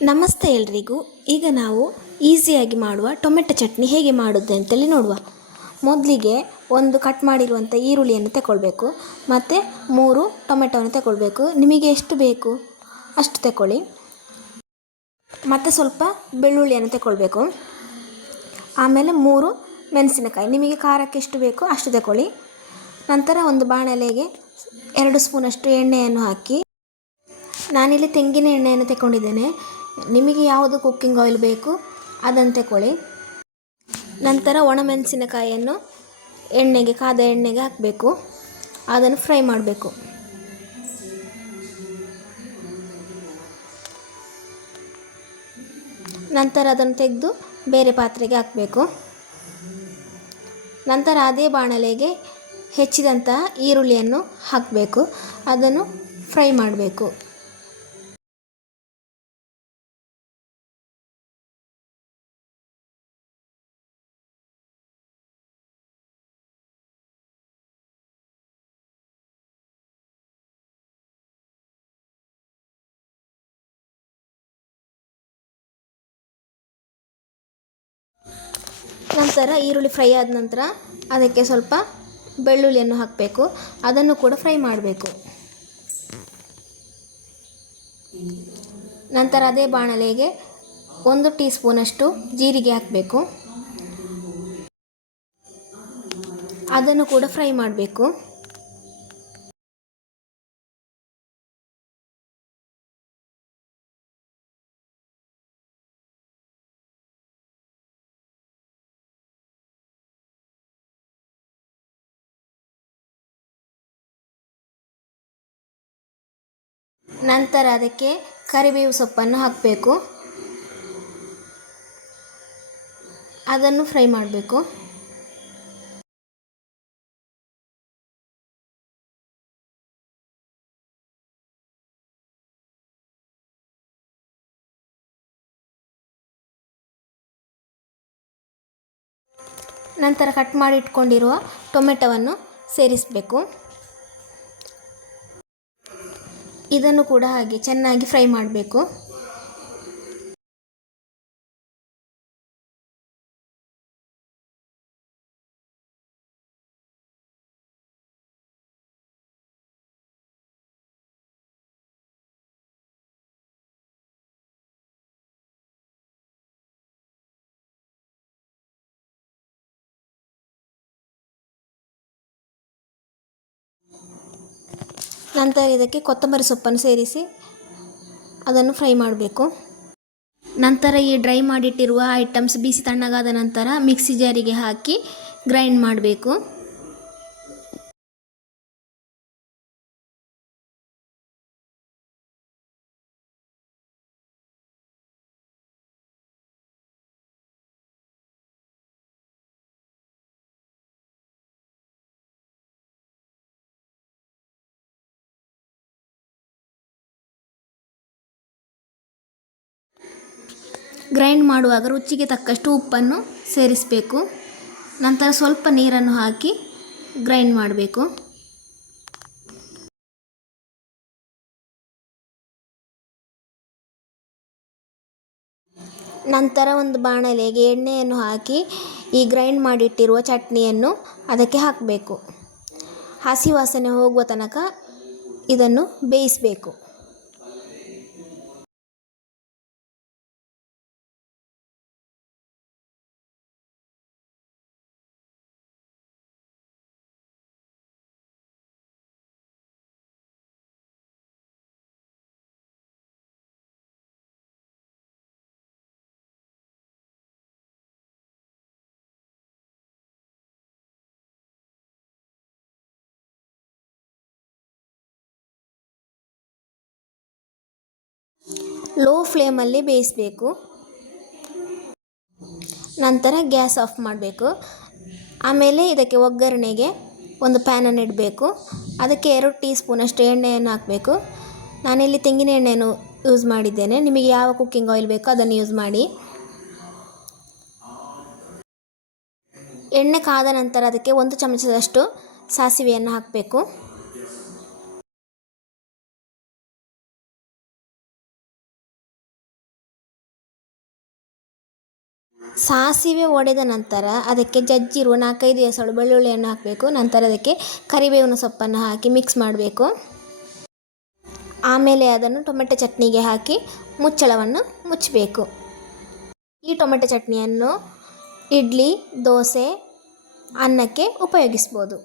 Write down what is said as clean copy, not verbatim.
ನಮಸ್ತೆ ಎಲ್ರಿಗೂ. ಈಗ ನಾವು ಈಸಿಯಾಗಿ ಮಾಡುವ ಟೊಮೆಟೊ ಚಟ್ನಿ ಹೇಗೆ ಮಾಡೋದು ಅಂತೇಳಿ ನೋಡುವ. ಮೊದಲಿಗೆ ಒಂದು ಕಟ್ ಮಾಡಿರುವಂಥ ಈರುಳ್ಳಿಯನ್ನು ತಗೊಳ್ಬೇಕು ಮತ್ತು 3 ಟೊಮೆಟೊವನ್ನು ತಗೊಳ್ಬೇಕು. ನಿಮಗೆ ಎಷ್ಟು ಬೇಕು ಅಷ್ಟು ತಗೊಳ್ಳಿ. ಮತ್ತು ಸ್ವಲ್ಪ ಬೆಳ್ಳುಳ್ಳಿಯನ್ನು ತಗೊಳ್ಬೇಕು. ಆಮೇಲೆ 3 ಮೆಣಸಿನಕಾಯಿ, ನಿಮಗೆ ಖಾರಕ್ಕೆ ಎಷ್ಟು ಬೇಕೋ ಅಷ್ಟು ತಗೊಳ್ಳಿ. ನಂತರ ಒಂದು ಬಾಣಲೆಗೆ 2 ಸ್ಪೂನಷ್ಟು ಎಣ್ಣೆಯನ್ನು ಹಾಕಿ, ನಾನಿಲ್ಲಿ ತೆಂಗಿನ ಎಣ್ಣೆಯನ್ನು ತಗೊಂಡಿದ್ದೇನೆ. ನಿಮಗೆ ಯಾವುದು ಕುಕ್ಕಿಂಗ್ ಆಯಿಲ್ ಬೇಕು ಅದನ್ನು ತಗೊಳ್ಳಿ. ನಂತರ ಒಣಮೆಣಸಿನಕಾಯಿಯನ್ನು ಕಾದ ಎಣ್ಣೆಗೆ ಹಾಕಬೇಕು. ಅದನ್ನು ಫ್ರೈ ಮಾಡಬೇಕು. ನಂತರ ಅದನ್ನು ತೆಗೆದು ಬೇರೆ ಪಾತ್ರೆಗೆ ಹಾಕಬೇಕು. ನಂತರ ಅದೇ ಬಾಣಲೆಗೆ ಹೆಚ್ಚಿದಂತಹ ಈರುಳ್ಳಿಯನ್ನು ಹಾಕಬೇಕು. ಅದನ್ನು ಫ್ರೈ ಮಾಡಬೇಕು. ನಂತರ ಈರುಳ್ಳಿ ಫ್ರೈ ಆದ ನಂತರ ಅದಕ್ಕೆ ಸ್ವಲ್ಪ ಬೆಳ್ಳುಳ್ಳಿಯನ್ನು ಹಾಕಬೇಕು. ಅದನ್ನು ಕೂಡ ಫ್ರೈ ಮಾಡಬೇಕು. ನಂತರ ಅದೇ ಬಾಣಲೆಗೆ 1 ಟೀ ಸ್ಪೂನಷ್ಟು ಜೀರಿಗೆ ಹಾಕಬೇಕು. ಅದನ್ನು ಕೂಡ ಫ್ರೈ ಮಾಡಬೇಕು. ನಂತರ ಅದಕ್ಕೆ ಕರಿಬೇವು ಸೊಪ್ಪನ್ನು ಹಾಕಬೇಕು. ಅದನ್ನು ಫ್ರೈ ಮಾಡಬೇಕು. ನಂತರ ಕಟ್ ಮಾಡಿ ಇಟ್ಕೊಂಡಿರುವ ಟೊಮೆಟೊವನ್ನು ಸೇರಿಸಬೇಕು. ಇದನ್ನು ಕೂಡ ಹಾಗೆ ಚೆನ್ನಾಗಿ ಫ್ರೈ ಮಾಡಬೇಕು. ನಂತರ ಇದಕ್ಕೆ ಕೊತ್ತಂಬರಿ ಸೊಪ್ಪನ್ನು ಸೇರಿಸಿ ಅದನ್ನು ಫ್ರೈ ಮಾಡಬೇಕು. ನಂತರ ಈ ಡ್ರೈ ಮಾಡಿಟ್ಟಿರುವ ಐಟಮ್ಸ್ ಬಿಸಿ ತಣ್ಣಗಾದ ನಂತರ ಮಿಕ್ಸಿ ಜಾರಿಗೆ ಹಾಕಿ ಗ್ರೈಂಡ್ ಮಾಡಬೇಕು. ಗ್ರೈಂಡ್ ಮಾಡುವಾಗ ರುಚಿಗೆ ತಕ್ಕಷ್ಟು ಉಪ್ಪನ್ನು ಸೇರಿಸಬೇಕು. ನಂತರ ಸ್ವಲ್ಪ ನೀರನ್ನು ಹಾಕಿ ಗ್ರೈಂಡ್ ಮಾಡಬೇಕು. ನಂತರ ಒಂದು ಬಾಣಲೆಗೆ ಎಣ್ಣೆಯನ್ನು ಹಾಕಿ ಈ ಗ್ರೈಂಡ್ ಮಾಡಿಟ್ಟಿರುವ ಚಟ್ನಿಯನ್ನು ಅದಕ್ಕೆ ಹಾಕಬೇಕು. ಹಸಿ ವಾಸನೆ ಹೋಗುವ ತನಕ ಇದನ್ನು ಬೇಯಿಸಬೇಕು. ಲೋ ಫ್ಲೇಮಲ್ಲಿ ಬೇಯಿಸಬೇಕು. ನಂತರ ಗ್ಯಾಸ್ ಆಫ್ ಮಾಡಬೇಕು. ಆಮೇಲೆ ಇದಕ್ಕೆ ಒಗ್ಗರಣೆಗೆ ಒಂದು ಪ್ಯಾನನ್ನು ಇಡಬೇಕು. ಅದಕ್ಕೆ 2 ಟೀ ಸ್ಪೂನಷ್ಟು ಎಣ್ಣೆಯನ್ನು ಹಾಕಬೇಕು. ನಾನಿಲ್ಲಿ ತೆಂಗಿನ ಎಣ್ಣೆಯನ್ನು ಯೂಸ್ ಮಾಡಿದ್ದೇನೆ. ನಿಮಗೆ ಯಾವ ಕುಕ್ಕಿಂಗ್ ಆಯಿಲ್ ಬೇಕೋ ಅದನ್ನು ಯೂಸ್ ಮಾಡಿ. ಎಣ್ಣೆ ಕಾದ ನಂತರ ಅದಕ್ಕೆ 1 ಚಮಚದಷ್ಟು ಸಾಸಿವೆಯನ್ನು ಹಾಕಬೇಕು. ಸಾಸಿವೆ ಒಡೆದ ನಂತರ ಅದಕ್ಕೆ ಜಜ್ಜಿರುವ 4-5 ಎಸಳು ಬೆಳ್ಳುಳ್ಳಿಯನ್ನು ಹಾಕಬೇಕು. ನಂತರ ಅದಕ್ಕೆ ಕರಿಬೇವಿನ ಸೊಪ್ಪನ್ನು ಹಾಕಿ ಮಿಕ್ಸ್ ಮಾಡಬೇಕು. ಆಮೇಲೆ ಅದನ್ನು ಟೊಮೆಟೊ ಚಟ್ನಿಗೆ ಹಾಕಿ ಮುಚ್ಚಳವನ್ನು ಮುಚ್ಚಬೇಕು. ಈ ಟೊಮೆಟೊ ಚಟ್ನಿಯನ್ನು ಇಡ್ಲಿ, ದೋಸೆ, ಅನ್ನಕ್ಕೆ ಉಪಯೋಗಿಸ್ಬೋದು.